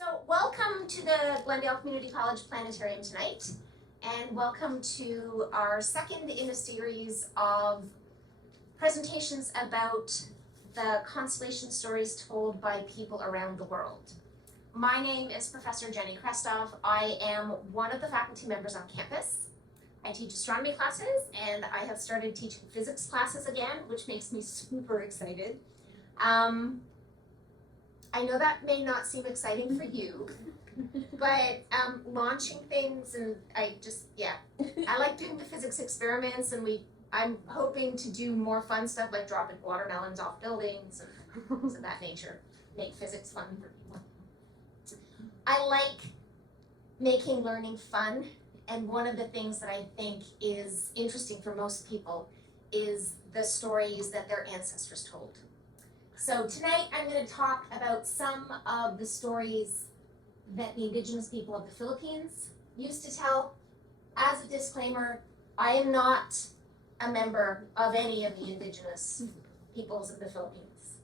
So welcome to the Glendale Community College Planetarium tonight, and welcome to our second in a series of presentations about the constellation stories told by people around the world. My name is Professor Jenny Krestov. I am one of the faculty members on campus. I teach astronomy classes, and I have started teaching physics classes again, which makes me super excited. I know that may not seem exciting for you, but launching things and I like doing the physics experiments, and I'm hoping to do more fun stuff like dropping watermelons off buildings and things of that nature, make physics fun for people. I like making learning fun, and one of the things that I think is interesting for most people is the stories that their ancestors told. So tonight I'm going to talk about some of the stories that the indigenous people of the Philippines used to tell. As a disclaimer, I am not a member of any of the indigenous peoples of the Philippines.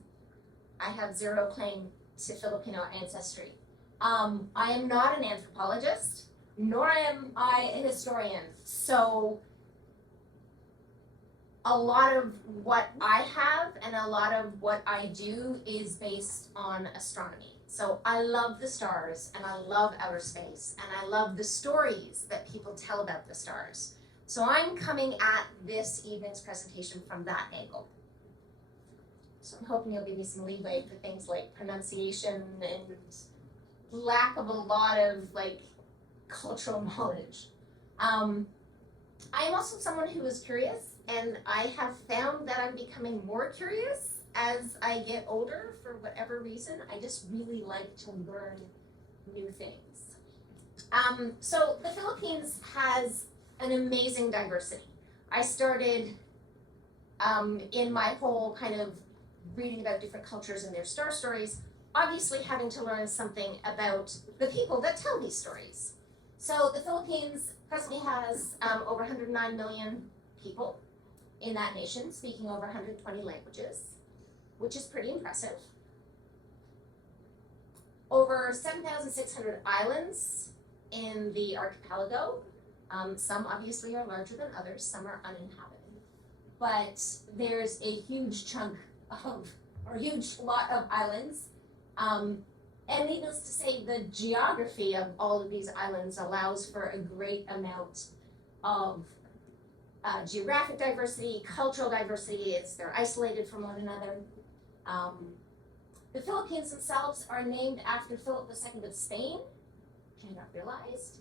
I have zero claim to Filipino ancestry. I am not an anthropologist, nor am I a historian. So a lot of what I have and a lot of what I do is based on astronomy. So I love the stars, and I love outer space, and I love the stories that people tell about the stars. So I'm coming at this evening's presentation from that angle. So I'm hoping you'll give me some leeway for things like pronunciation and lack of a lot of cultural knowledge. I am also someone who is curious, and I have found that I'm becoming more curious as I get older for whatever reason. I just really like to learn new things. So the Philippines has an amazing diversity. I started in my whole kind of reading about different cultures and their star stories, obviously having to learn something about the people that tell these stories. So the Philippines presently has over 109 million people in that nation, speaking over 120 languages, which is pretty impressive. Over 7,600 islands in the archipelago. Some obviously are larger than others, some are uninhabited. But there's a huge lot of islands. And needless to say, the geography of all of these islands allows for a great amount of geographic diversity, cultural diversity. They're isolated from one another. The Philippines themselves are named after Philip II of Spain, which I not realized.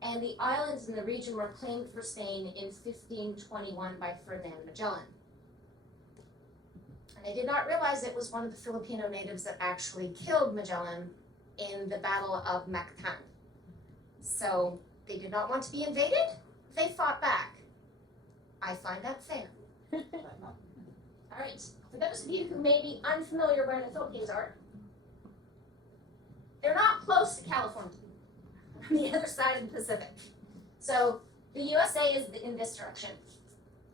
And the islands in the region were claimed for Spain in 1521 by Ferdinand Magellan. And I did not realize it was one of the Filipino natives that actually killed Magellan in the Battle of Mactan. So they did not want to be invaded. They fought back. I find that fair. All right, for those of you who may be unfamiliar where the Philippines are, they're not close to California, on the other side of the Pacific. So the USA is in this direction,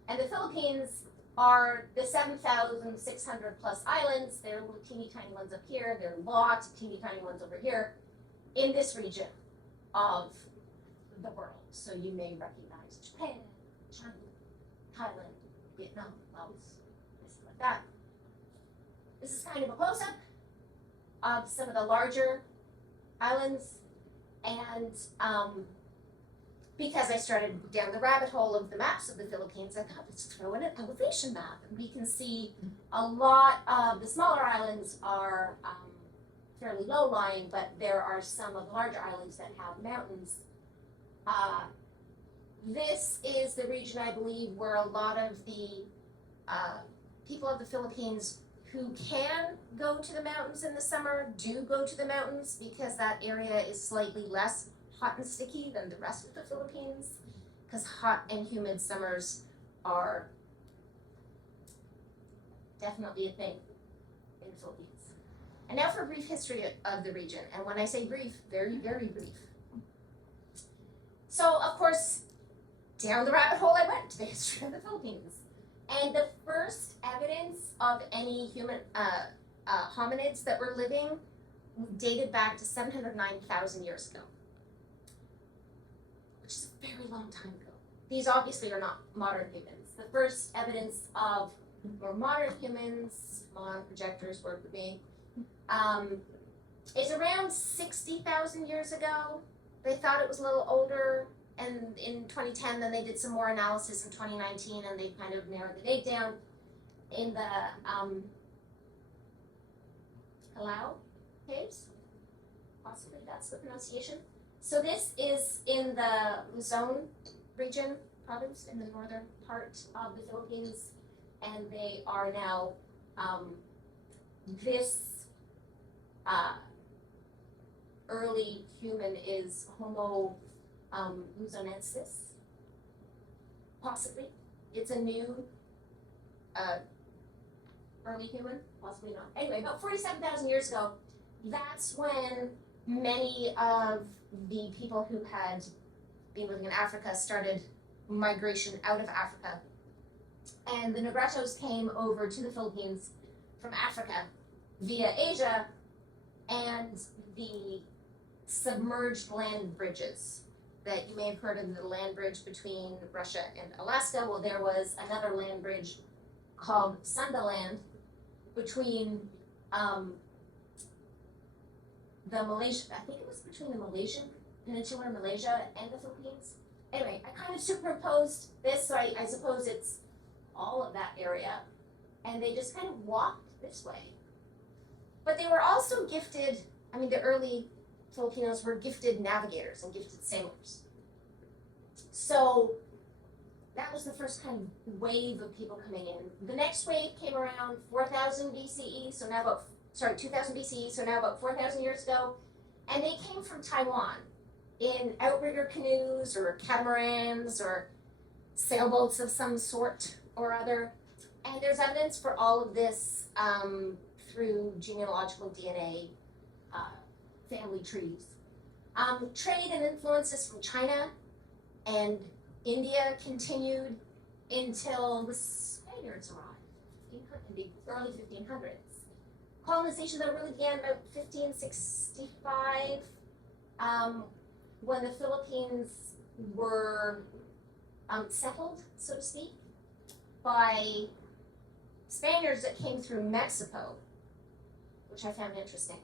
and the Philippines are the 7,600 plus islands. There are little teeny tiny ones up here. There are lots of teeny tiny ones over here in this region of the world. So you may recognize Japan, China, Thailand, Vietnam, Laos, things like that. This is kind of a close-up of some of the larger islands, and because I started down the rabbit hole of the maps of the Philippines, I thought, let's throw in an elevation map. And we can see a lot of the smaller islands are fairly low-lying, but there are some of the larger islands that have mountains. This is the region, I believe, where a lot of the people of the Philippines who can go to the mountains in the summer do go to the mountains, because that area is slightly less hot and sticky than the rest of the Philippines, because hot and humid summers are definitely a thing in the Philippines. And now for a brief history of the region, and when I say brief, very, very brief. So, of course, down the rabbit hole I went to the history of the Philippines. And the first evidence of any human hominids that were living dated back to 709,000 years ago, which is a very long time ago. These obviously are not modern humans. The first evidence of more modern humans, on projectors work with me, is around 60,000 years ago. They thought it was a little older, and in 2010, then they did some more analysis in 2019, and they kind of narrowed the date down in the Palau caves, possibly that's the pronunciation. So this is in the Luzon region, province, in the northern part of the Philippines, and they are now, this early human is Homo luzonensis, possibly. It's a new early human, possibly not. Anyway, about 47,000 years ago, that's when many of the people who had been living in Africa started migration out of Africa. And the Negritos came over to the Philippines from Africa via Asia, and the submerged land bridges that you may have heard of, the land bridge between Russia and Alaska. Well, there was another land bridge called Sundaland between the Malaysia, I think it was between the Malaysian Peninsula in Malaysia and the Philippines. Anyway, I kind of superimposed this, so I suppose it's all of that area, and they just kind of walked this way. But they were also gifted, I mean, the early Filipinos were gifted navigators and gifted sailors. So that was the first kind of wave of people coming in. The next wave came around 4,000 BCE, so now about, 2,000 BCE, so now about 4,000 years ago, and they came from Taiwan in outrigger canoes or catamarans or sailboats of some sort or other. And there's evidence for all of this through genealogical DNA family trees. Trade and influences from China and India continued until the Spaniards arrived in the early 1500s. Colonization that really began about 1565, when the Philippines were settled, so to speak, by Spaniards that came through Mexico, which I found interesting.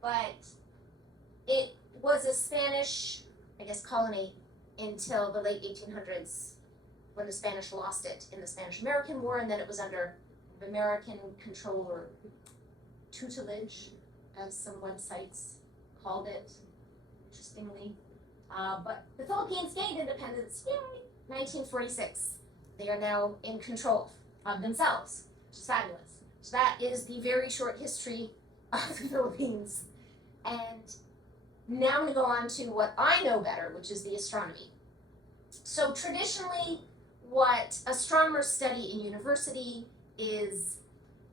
But it was a Spanish, I guess, colony until the late 1800s, when the Spanish lost it in the Spanish-American War, and then it was under American control or tutelage, as some websites called it, interestingly. But the Philippines gained independence, yay, 1946. They are now in control of themselves, which is fabulous. So that is the very short history of the Philippines. And now I'm going to go on to what I know better, which is the astronomy. So traditionally, what astronomers study in university is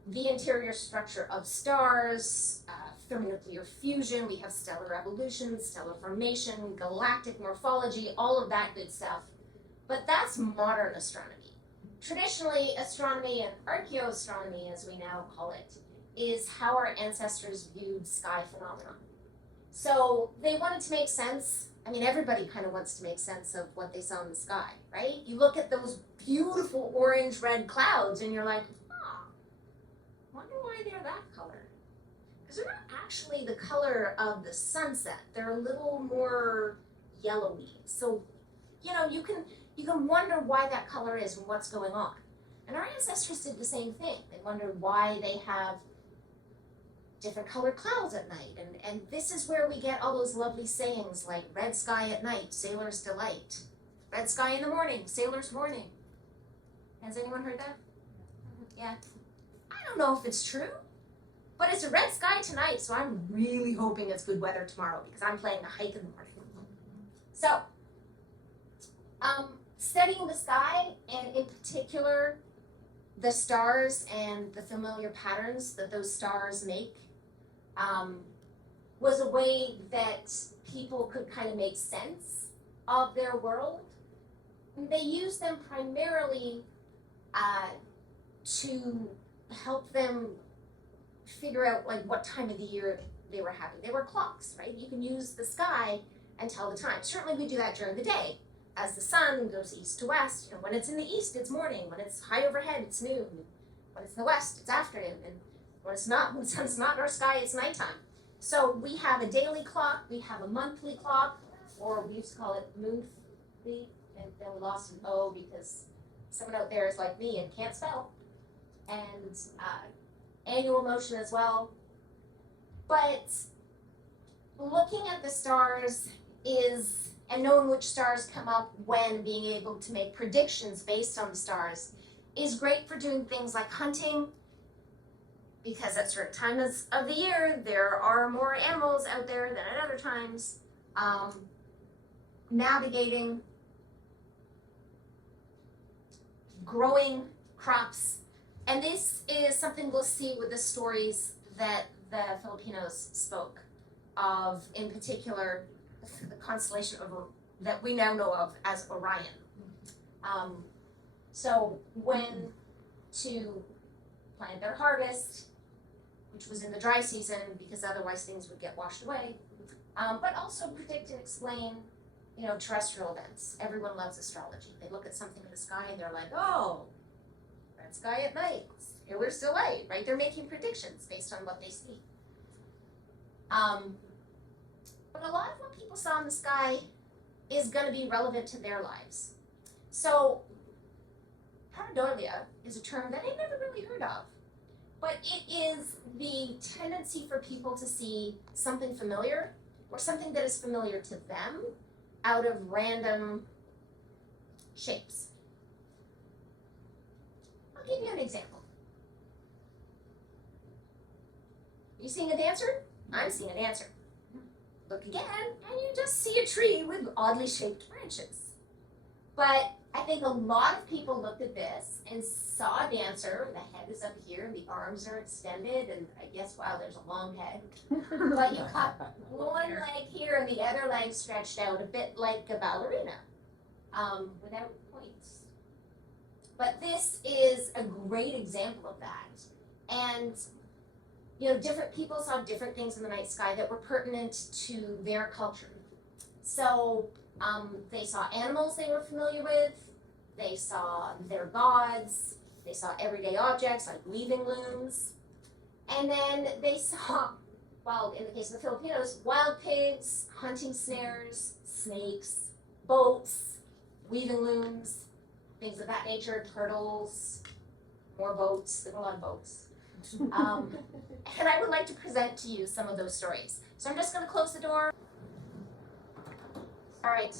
the interior structure of stars, thermonuclear fusion, we have stellar evolution, stellar formation, galactic morphology, all of that good stuff. But that's modern astronomy. Traditionally, astronomy and archaeoastronomy, as we now call it, is how our ancestors viewed sky phenomena. So they wanted to make sense. I mean, everybody kind of wants to make sense of what they saw in the sky, right? You look at those beautiful orange-red clouds and you're like, wonder why they're that color. Because they're not actually the color of the sunset. They're a little more yellowy. So, you know, you can wonder why that color is and what's going on. And our ancestors did the same thing. They wondered why they have different colored clouds at night. And this is where we get all those lovely sayings like red sky at night, sailor's delight. Red sky in the morning, sailor's morning. Has anyone heard that? Yeah. I don't know if it's true, but it's a red sky tonight, so I'm really hoping it's good weather tomorrow because I'm planning a hike in the morning. So, studying the sky, and in particular, the stars and the familiar patterns that those stars make, was a way that people could kind of make sense of their world. And they used them primarily to help them figure out like what time of the year they were having. They were clocks, right? You can use the sky and tell the time. Certainly we do that during the day. As the sun goes east to west, when it's in the east, it's morning. When it's high overhead, it's noon. When it's in the west, it's afternoon. And when the sun's not in our sky, it's nighttime. So we have a daily clock, we have a monthly clock, or we used to call it moonthly, and then we lost an O because someone out there is like me and can't spell. And annual motion as well. But looking at the stars and knowing which stars come up when, being able to make predictions based on the stars, is great for doing things like hunting, because at certain times of the year there are more animals out there than at other times. Navigating, growing crops. And this is something we'll see with the stories that the Filipinos spoke of, in particular, the constellation that we now know of as Orion. So when to plant their harvest, which was in the dry season because otherwise things would get washed away, but also predict and explain, terrestrial events. Everyone loves astrology. They look at something in the sky and they're like, oh, red sky at night, here we're still light, right? They're making predictions based on what they see. But a lot of what people saw in the sky is going to be relevant to their lives. So pareidolia is a term that I've never really heard of, but it is the tendency for people to see something familiar or something that is familiar to them out of random shapes. I'll give you an example. You seeing a dancer? I'm seeing a dancer. Look again, and you just see a tree with oddly shaped branches. But I think a lot of people looked at this and saw a dancer, the head is up here and the arms are extended, and I guess, wow, there's a long head. But you got one leg here and the other leg stretched out, a bit like a ballerina, without points. But this is a great example of that. And different people saw different things in the night sky that were pertinent to their culture. So they saw animals they were familiar with, they saw their gods, they saw everyday objects like weaving looms, and then they saw, well, in the case of the Filipinos, wild pigs, hunting snares, snakes, boats, weaving looms, things of that nature, turtles, more boats, there were a lot of boats. And I would like to present to you some of those stories. So I'm just going to close the door. All right,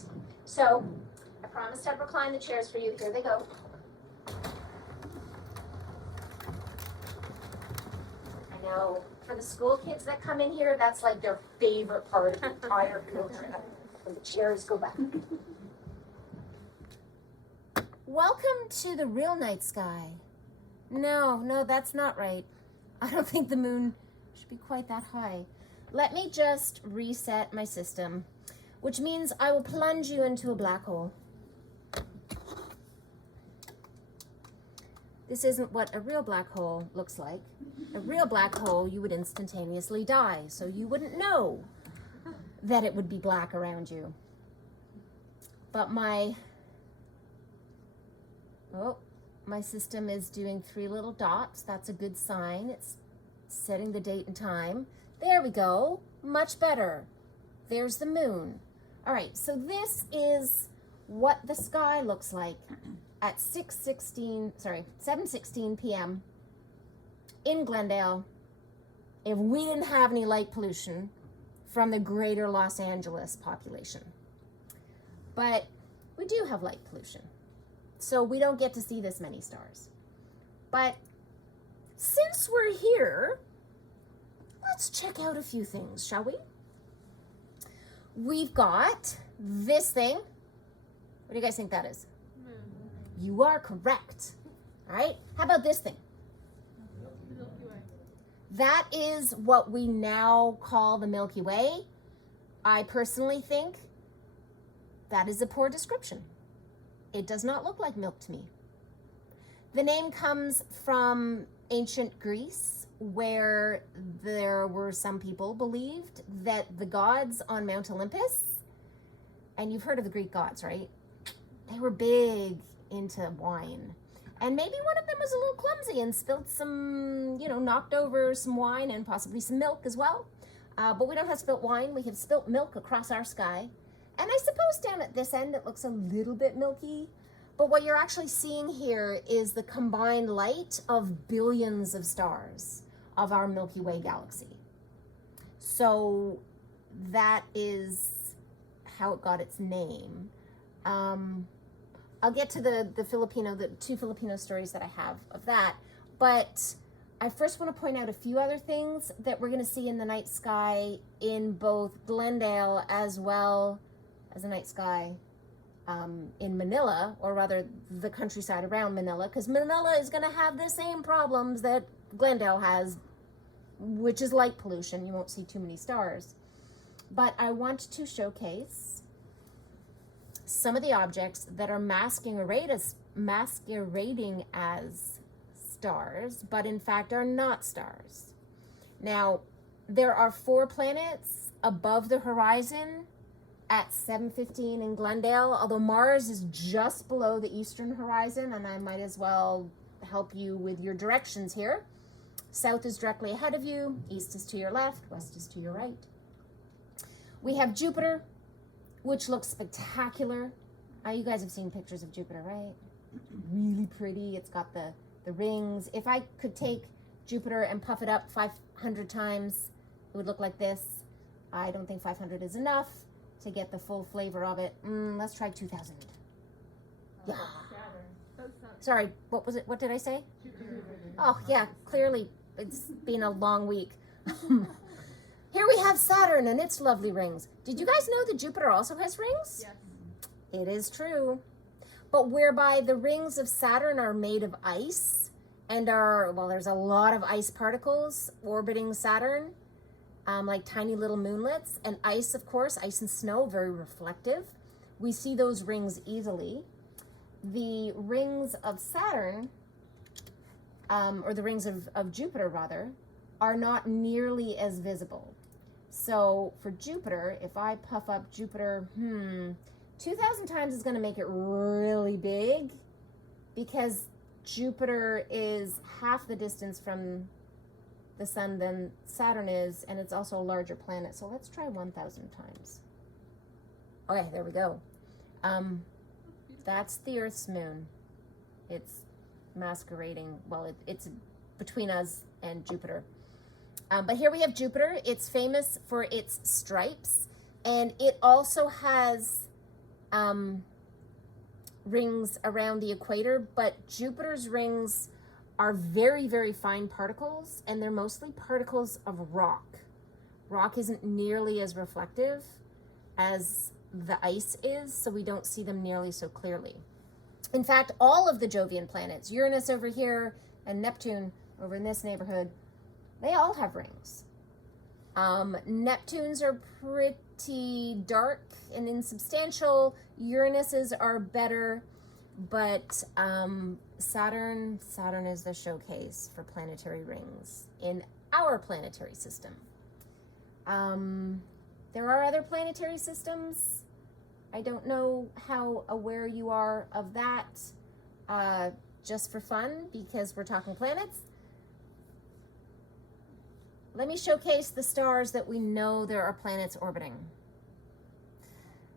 so I promised I'd recline the chairs for you. Here they go. I know, for the school kids that come in here, that's like their favorite part of the entire field trip, when the chairs go back. Welcome to the real night sky. No, that's not right. I don't think the moon should be quite that high. Let me just reset my system, which means I will plunge you into a black hole. This isn't what a real black hole looks like. A real black hole, you would instantaneously die, so you wouldn't know that it would be black around you. But my system is doing 3 little dots. That's a good sign. It's setting the date and time. There we go. Much better. There's the moon. All right, so this is what the sky looks like at 7:16 p.m. in Glendale if we didn't have any light pollution from the greater Los Angeles population. But we do have light pollution, so we don't get to see this many stars. But since we're here, let's check out a few things, shall we? We've got this thing. What do you guys think that is? You are correct. All right, how about this thing? That is what we now call the Milky Way. I personally think that is a poor description. It does not look like milk to me. The name comes from ancient Greece, where there were some people believed that the gods on Mount Olympus, and you've heard of the Greek gods, right? They were big into wine. And maybe one of them was a little clumsy and spilled some, knocked over some wine and possibly some milk as well. But we don't have spilt wine, we have spilt milk across our sky. And I suppose down at this end it looks a little bit milky. But what you're actually seeing here is the combined light of billions of stars of our Milky Way galaxy. So that is how it got its name. I'll get to the two Filipino stories that I have of that. But I first want to point out a few other things that we're going to see in the night sky in both Glendale as well as the night sky in Manila, or rather the countryside around Manila, because Manila is going to have the same problems that Glendale has, which is light pollution. You won't see too many stars. But I want to showcase some of the objects that are masquerading as stars, but in fact are not stars. Now, there are 4 planets above the horizon at 7:15 in Glendale, although Mars is just below the eastern horizon, and I might as well help you with your directions here. South is directly ahead of you, east is to your left, west is to your right. We have Jupiter, which looks spectacular. You guys have seen pictures of Jupiter, right? Really pretty. It's got the rings. If I could take Jupiter and puff it up 500 times, it would look like this. I don't think 500 is enough to get the full flavor of it. Let's try 2,000. Yeah. Sorry, what was it? What did I say? Oh, yeah, clearly it's been a long week. Here we have Saturn and its lovely rings. Did you guys know that Jupiter also has rings? Yes. It is true. But whereby the rings of Saturn are made of ice and there's a lot of ice particles orbiting Saturn, like tiny little moonlets. And ice, of course, ice and snow, very reflective. We see those rings easily. The rings of Saturn, or the rings of Jupiter rather, are not nearly as visible. So for Jupiter, if I puff up Jupiter, 2,000 times is going to make it really big, because Jupiter is half the distance from the sun than Saturn is, and it's also a larger planet. So let's try 1,000 times. Okay, there we go. That's the Earth's moon. It's masquerading, it's between us and Jupiter. But here we have Jupiter. It's famous for its stripes, and it also has rings around the equator, but Jupiter's rings are very, very fine particles, and they're mostly particles of rock. Rock isn't nearly as reflective as the ice is, so we don't see them nearly so clearly. In fact, all of the Jovian planets, Uranus over here and Neptune over in this neighborhood, they all have rings. Neptune's are pretty dark and insubstantial. Uranus's are better, but Saturn is the showcase for planetary rings in our planetary system. There are other planetary systems. I don't know how aware you are of that, just for fun, because we're talking planets. Let me showcase the stars that we know there are planets orbiting.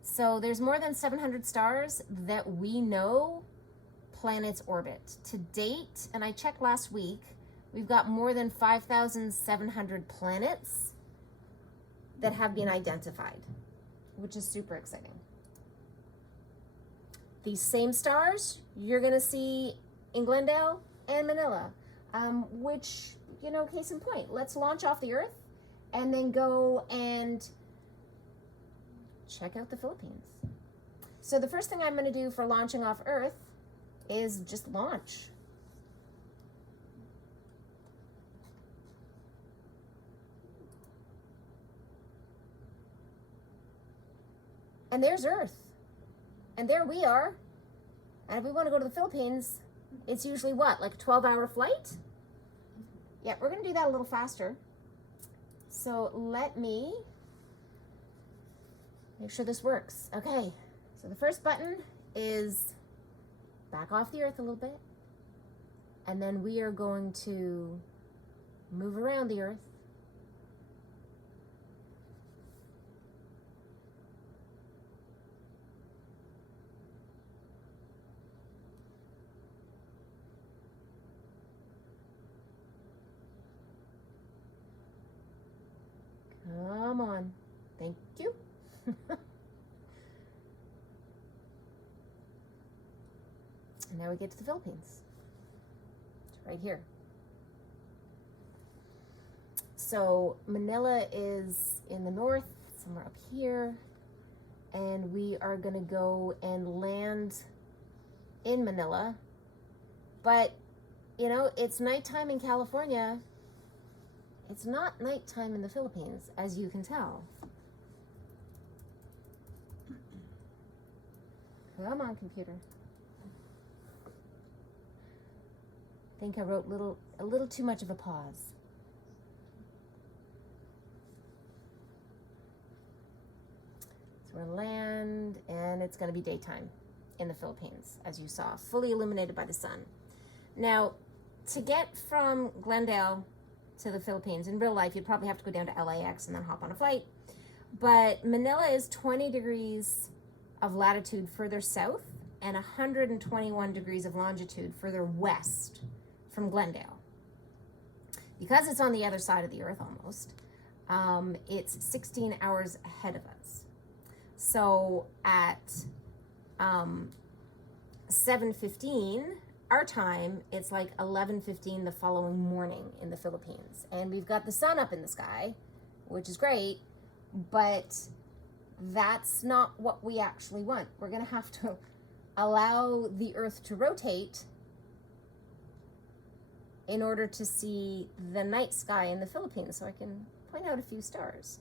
So there's more than 700 stars that we know planets orbit. To date, and I checked last week, we've got more than 5,700 planets that have been identified, which is super exciting. These same stars you're gonna see in Glendale and Manila, which, case in point, let's launch off the Earth and then go and check out the Philippines. So the first thing I'm gonna do for launching off Earth is just launch. And there's Earth. And there we are. And if we want to go to the Philippines, it's usually what, like a 12-hour flight? Yeah, we're going to do that a little faster. So let me make sure this works. Okay, so the first button is back off the Earth a little bit. And then we are going to move around the Earth. Come on. Thank you. And now we get to the Philippines. It's right here. So Manila is in the north, somewhere up here. And we are going to go and land in Manila. But, you know, it's nighttime in California. It's not nighttime in the Philippines, as you can tell. Come on, computer. I think I wrote a little too much of a pause. So we're land, and it's going to be daytime in the Philippines, as you saw, fully illuminated by the sun. Now, to get from Glendale to the Philippines, in real life, you'd probably have to go down to LAX and then hop on a flight. But Manila is 20 degrees of latitude further south and 121 degrees of longitude further west from Glendale. Because it's on the other side of the Earth almost, it's 16 hours ahead of us. So at 7:15 our time, it's like 11:15 the following morning in the Philippines. And we've got the sun up in the sky, which is great, but that's not what we actually want. We're going to have to allow the Earth to rotate in order to see the night sky in the Philippines. So I can point out a few stars.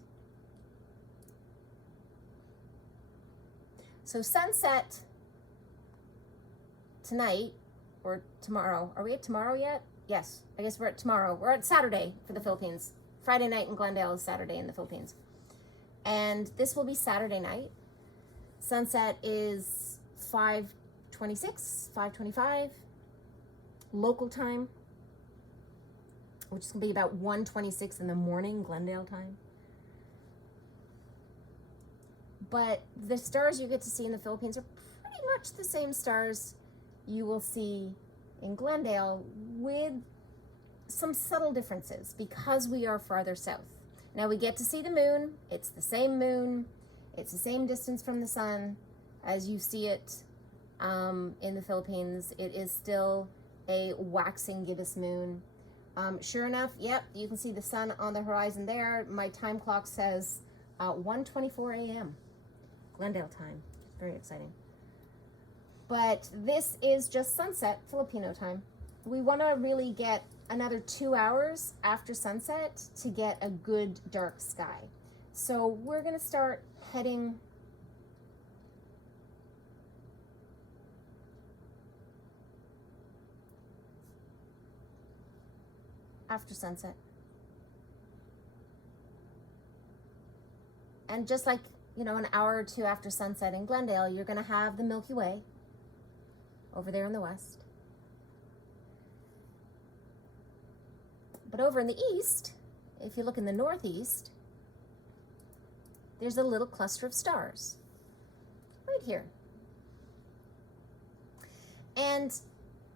So sunset tonight or tomorrow. Are we at tomorrow yet? Yes, I guess we're at tomorrow. We're at Saturday for the Philippines. Friday night in Glendale is Saturday in the Philippines. And this will be Saturday night. Sunset is 5:26, 5:25 local time, which is going to be about 1:26 in the morning Glendale time. But the stars you get to see in the Philippines are pretty much the same stars you will see in Glendale, with some subtle differences because we are farther south. Now we get to see the moon. It's the same moon. It's the same distance from the sun as you see it in the Philippines. It is still a waxing gibbous moon. Sure enough, yep, you can see the sun on the horizon there. My time clock says 1:24 a.m. Glendale time. Very exciting. But this is just sunset Filipino time. We want to really get another 2 hours after sunset to get a good dark sky. So we're going to start heading after sunset. And just like, you know, an hour or two after sunset in Glendale, you're going to have the Milky Way over there in the west. But over in the east, if you look in the northeast, there's a little cluster of stars right here. And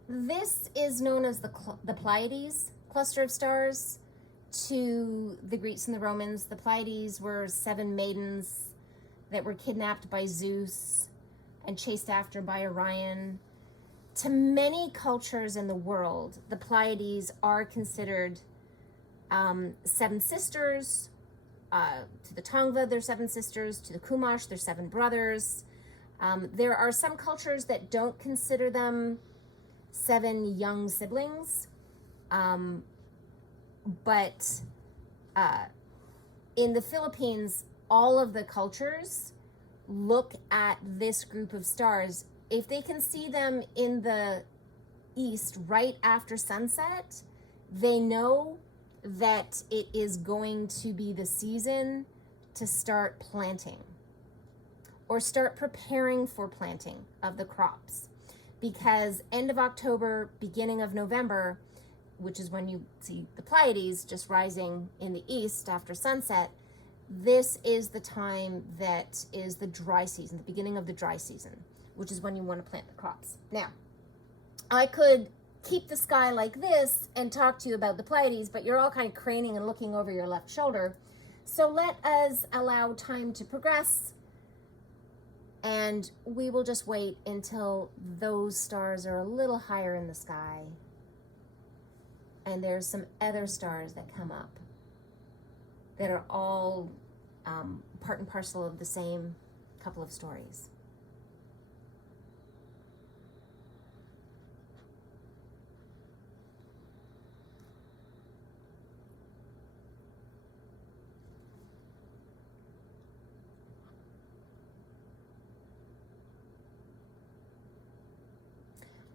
this is known as the Pleiades cluster of stars. To the Greeks and the Romans, the Pleiades were 7 maidens that were kidnapped by Zeus and chased after by Orion. To many cultures in the world, the Pleiades are considered 7 sisters. To the Tongva, they're 7 sisters. To the Chumash, they're 7 brothers. There are some cultures that don't consider them 7 young siblings. But in the Philippines, all of the cultures look at this group of stars. If they can see them in the east right after sunset, They know that it is going to be the season to start planting or start preparing for planting of the crops, because end of October, beginning of November, which is when you see the Pleiades just rising in the east after sunset, this is the time that is the dry season, the beginning of the dry season, which is when you want to plant the crops. Now, I could keep the sky like this and talk to you about the Pleiades, but you're all kind of craning and looking over your left shoulder. So let us allow time to progress, and we will just wait until those stars are a little higher in the sky. And there's some other stars that come up that are all part and parcel of the same couple of stories.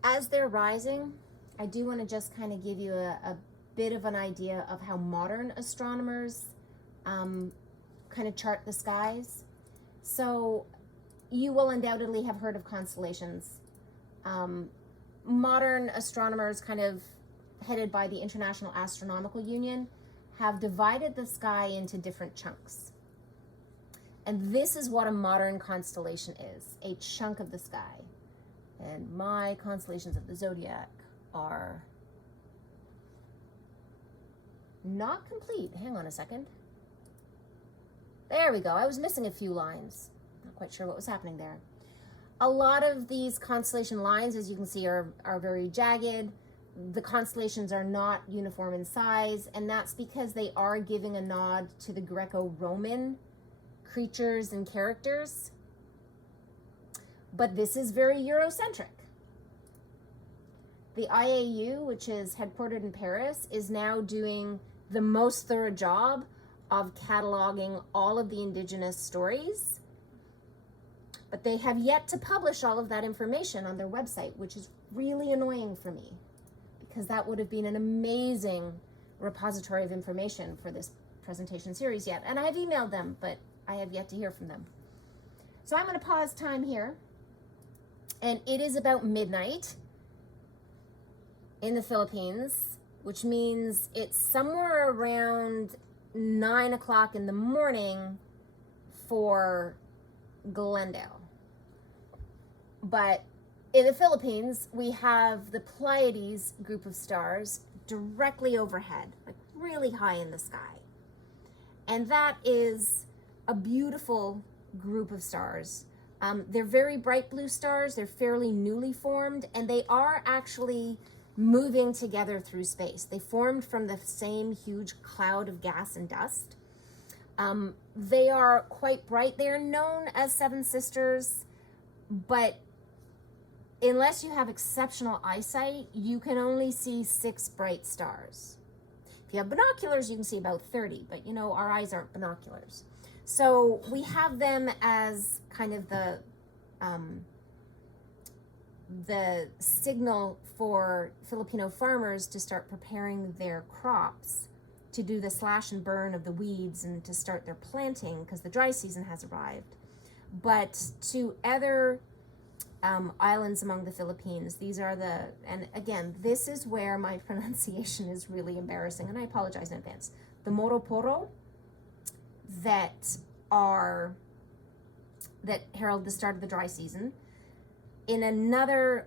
As they're rising, I do want to just kind of give you a bit of an idea of how modern astronomers kind of chart the skies. So you will undoubtedly have heard of constellations. Modern astronomers, kind of headed by the International Astronomical Union, have divided the sky into different chunks. And this is what a modern constellation is, a chunk of the sky. And my constellations of the zodiac are not complete. Hang on a second. There we go. I was missing a few lines. Not quite sure what was happening there. A lot of these constellation lines, as you can see, are very jagged. The constellations are not uniform in size, and that's because they are giving a nod to the Greco-Roman creatures and characters. But this is very Eurocentric. The IAU, which is headquartered in Paris, is now doing the most thorough job of cataloging all of the indigenous stories. But they have yet to publish all of that information on their website, which is really annoying for me, because that would have been an amazing repository of information for this presentation series yet. And I have emailed them, but I have yet to hear from them. So I'm going to pause time here. And it is about midnight in the Philippines, which means it's somewhere around 9 o'clock in the morning for Glendale. But in the Philippines, we have the Pleiades group of stars directly overhead, like really high in the sky. And that is a beautiful group of stars. They're very bright blue stars. They're fairly newly formed, and they are actually moving together through space. They formed from the same huge cloud of gas and dust. They are quite bright. They are known as Seven Sisters, but unless you have exceptional eyesight, you can only see 6 bright stars. If you have binoculars, you can see about 30, but you know, our eyes aren't binoculars. So we have them as kind of the signal for Filipino farmers to start preparing their crops, to do the slash and burn of the weeds and to start their planting, because the dry season has arrived. But to other islands among the Philippines, these are and again, this is where my pronunciation is really embarrassing, and I apologize in advance. The Moroporo, that herald the start of the dry season. In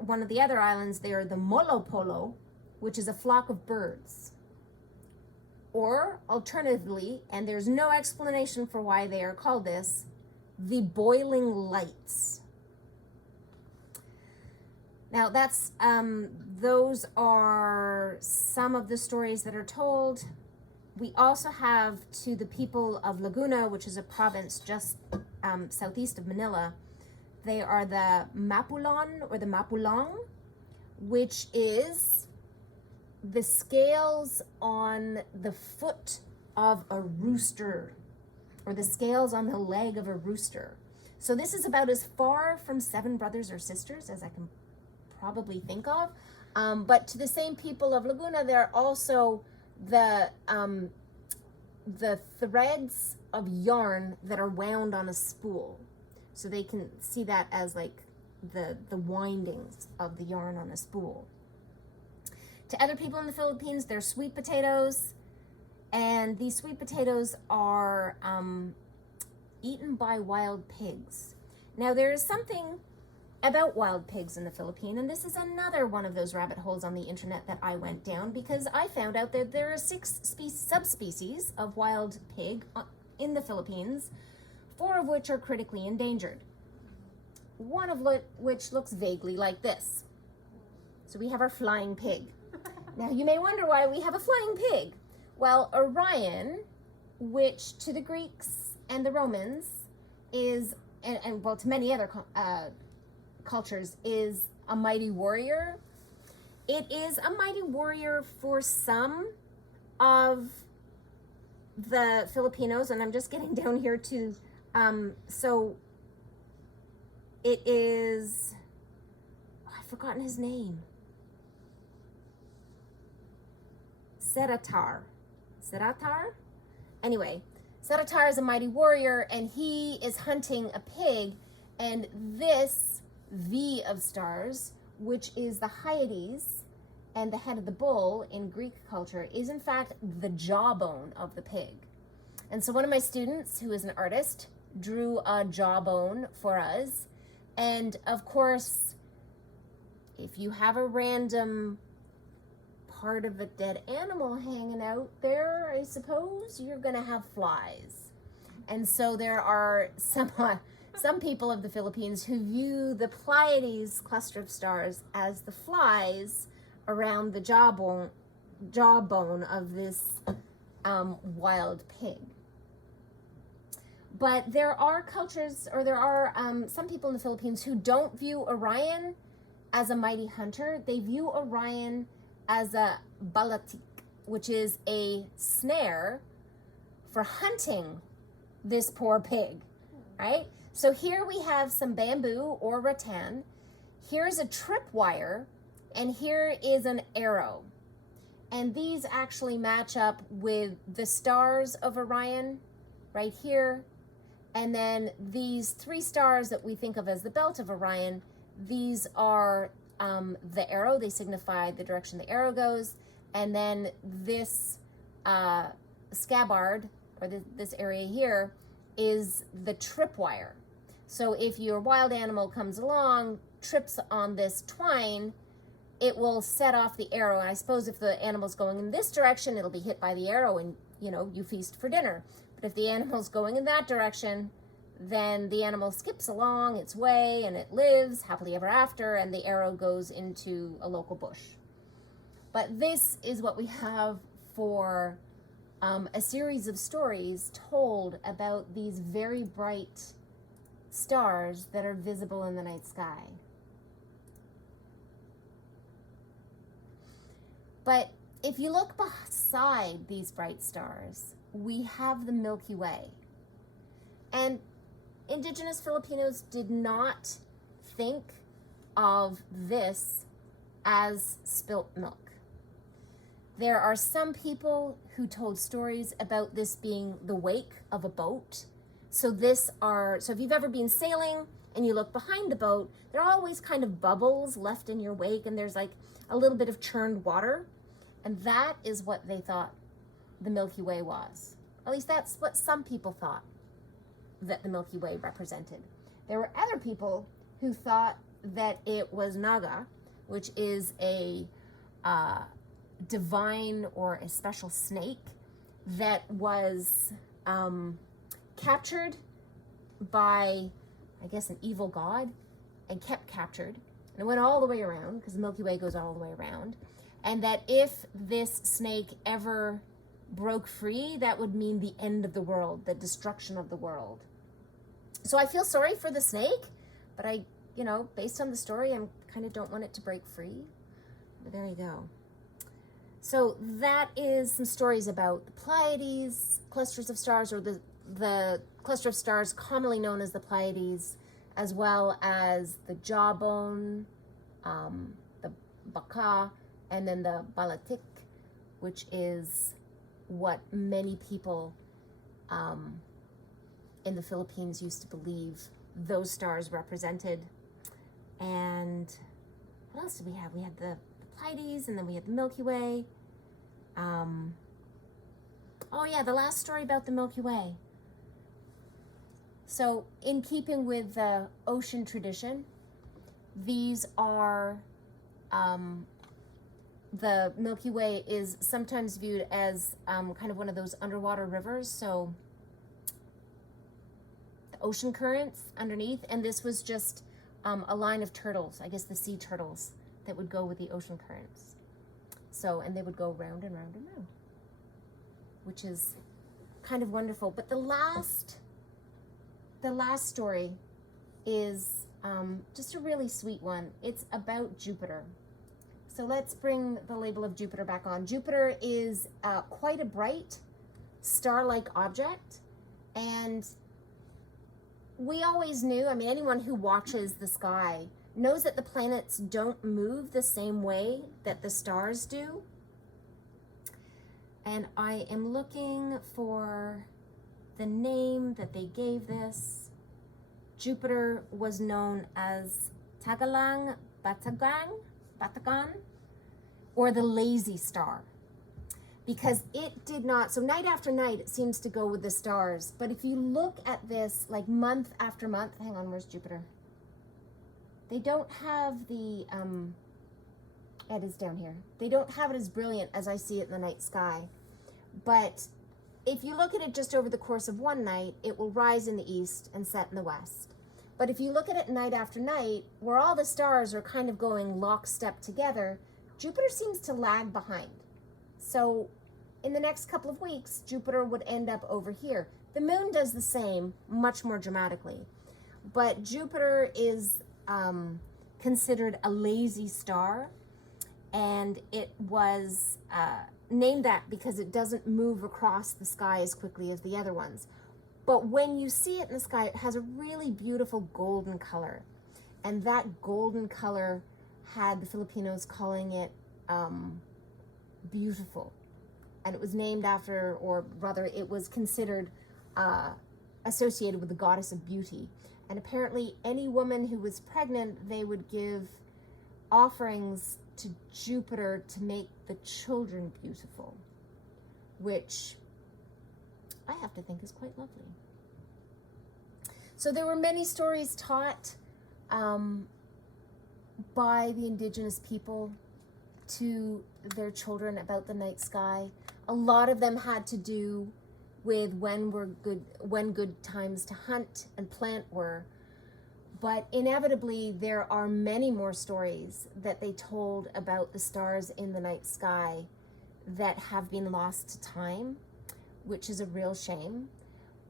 one of the other islands, they are the Molopolo, which is a flock of birds. Or alternatively, and there's no explanation for why they are called this, the boiling lights. Now those are some of the stories that are told. We also have, to the people of Laguna, which is a province just southeast of Manila, they are the Mapulon or the Mapulang, which is the scales on the foot of a rooster, or the scales on the leg of a rooster. So this is about as far from Seven Brothers or Sisters as I can probably think of. But to the same people of Laguna, there are also the threads of yarn that are wound on a spool. So they can see that as like the windings of the yarn on a spool. To other people in the Philippines, they're sweet potatoes. And these sweet potatoes are eaten by wild pigs. Now, there is something about wild pigs in the Philippines, and this is another one of those rabbit holes on the internet that I went down, because I found out that there are 6 subspecies of wild pig in the Philippines, 4 of which are critically endangered. One of which looks vaguely like this. So we have our flying pig. Now, you may wonder why we have a flying pig. Well, Orion, which to the Greeks and the Romans is, and well, to many other cultures, is a mighty warrior. It is a mighty warrior for some of the Filipinos, and I'm just getting down here to, so it is, I've forgotten his name. Seratar. Anyway, Seratar is a mighty warrior, and he is hunting a pig, and this V of stars, which is the Hyades and the head of the bull in Greek culture, is in fact the jawbone of the pig. And so one of my students, who is an artist, drew a jawbone for us. And of course, if you have a random part of a dead animal hanging out there, I suppose you're gonna have flies. And so there are some people of the Philippines who view the Pleiades cluster of stars as the flies around the jawbone of this wild pig. But there are cultures, or there are some people in the Philippines who don't view Orion as a mighty hunter. They view Orion as a balatik, which is a snare for hunting this poor pig, right? So here we have some bamboo or rattan. Here's a tripwire, and here is an arrow. And these actually match up with the stars of Orion right here. And then these 3 stars that we think of as the belt of Orion, these are the arrow. They signify the direction the arrow goes. And then this scabbard, or this area here, is the tripwire. So if your wild animal comes along, trips on this twine, it will set off the arrow. And I suppose if the animal's going in this direction, it'll be hit by the arrow, and you feast for dinner. But if the animal's going in that direction, then the animal skips along its way and it lives happily ever after, and the arrow goes into a local bush. But this is what we have for a series of stories told about these very bright stars that are visible in the night sky. But if you look beside these bright stars, we have the Milky Way. And indigenous Filipinos did not think of this as spilt milk. There are some people who told stories about this being the wake of a boat. So if you've ever been sailing and you look behind the boat, there are always kind of bubbles left in your wake, and there's like a little bit of churned water. And that is what they thought the Milky Way was. At least that's what some people thought that the Milky Way represented. There were other people who thought that it was Naga, which is a divine or a special snake that was captured by, I guess, an evil god, and kept captured. And it went all the way around, because the Milky Way goes all the way around. And that if this snake ever broke free, that would mean the end of the world, the destruction of the world. So I feel sorry for the snake, but based on the story, I kind of don't want it to break free. But there you go. So that is some stories about the Pleiades, clusters of stars, or the cluster of stars commonly known as the Pleiades, as well as the jawbone, the Baka, and then the Balatik, which is what many people in the Philippines used to believe those stars represented. And what else did we have? We had the Pleiades, and then we had the Milky Way. Oh yeah, the last story about the Milky Way. So in keeping with the ocean tradition, these are, the Milky Way is sometimes viewed as kind of one of those underwater rivers. So the ocean currents underneath, and this was just a line of turtles, I guess the sea turtles, that would go with the ocean currents. So, and they would go round and round and round, which is kind of wonderful. But the last story is just a really sweet one. It's about Jupiter. So let's bring the label of Jupiter back on. Jupiter is quite a bright star-like object, and we always knew, I mean, anyone who watches the sky knows that the planets don't move the same way that the stars do. And I am looking for the name that they gave this. Jupiter was known as Tagalang Batagan, or the lazy star, because it did not, so night after night it seems to go with the stars. But if you look at this like month after month, hang on, where's Jupiter? They don't have the, it is down here. They don't have it as brilliant as I see it in the night sky. But if you look at it just over the course of one night, it will rise in the east and set in the west. But if you look at it night after night, where all the stars are kind of going lockstep together, Jupiter seems to lag behind. So in the next couple of weeks, Jupiter would end up over here. The moon does the same, much more dramatically. But Jupiter is considered a lazy star, and it was named that because it doesn't move across the sky as quickly as the other ones. But when you see it in the sky, it has a really beautiful golden color. And that golden color had the Filipinos calling it beautiful. And it was named after, or rather it was considered associated with the goddess of beauty. And apparently any woman who was pregnant, they would give offerings to Jupiter to make the children beautiful, which I have to think is quite lovely. So there were many stories taught by the indigenous people to their children about the night sky. A lot of them had to do with when good times to hunt and plant were. But inevitably, there are many more stories that they told about the stars in the night sky that have been lost to time, which is a real shame.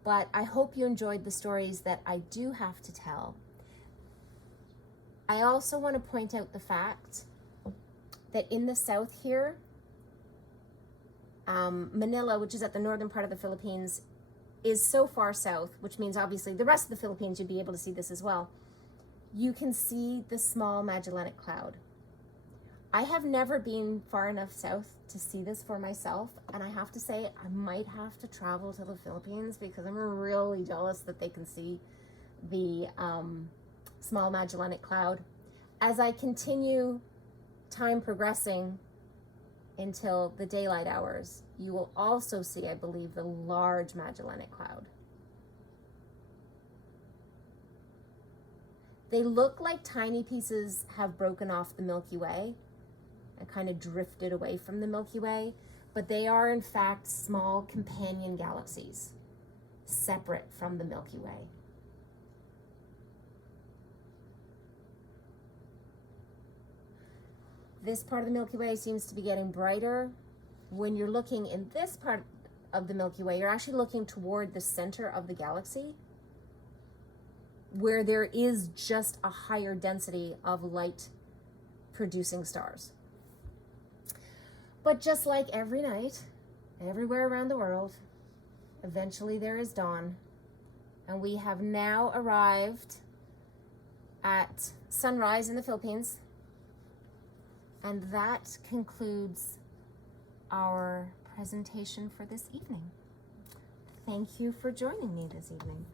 But I hope you enjoyed the stories that I do have to tell. I also want to point out the fact that in the south here, Manila, which is at the northern part of the Philippines, is so far south, which means obviously the rest of the Philippines, you'd be able to see this as well. You can see the small Magellanic Cloud. I have never been far enough south to see this for myself, and I have to say I might have to travel to the Philippines because I'm really jealous that they can see the small Magellanic Cloud. As I continue time progressing until the daylight hours, you will also see, I believe, the large Magellanic Cloud. They look like tiny pieces have broken off the Milky Way and kind of drifted away from the Milky Way, but they are in fact small companion galaxies separate from the Milky Way. This part of the Milky Way seems to be getting brighter. When you're looking in this part of the Milky Way, you're actually looking toward the center of the galaxy, where there is just a higher density of light-producing stars. But just like every night, everywhere around the world, eventually there is dawn, and we have now arrived at sunrise in the Philippines. And that concludes our presentation for this evening. Thank you for joining me this evening.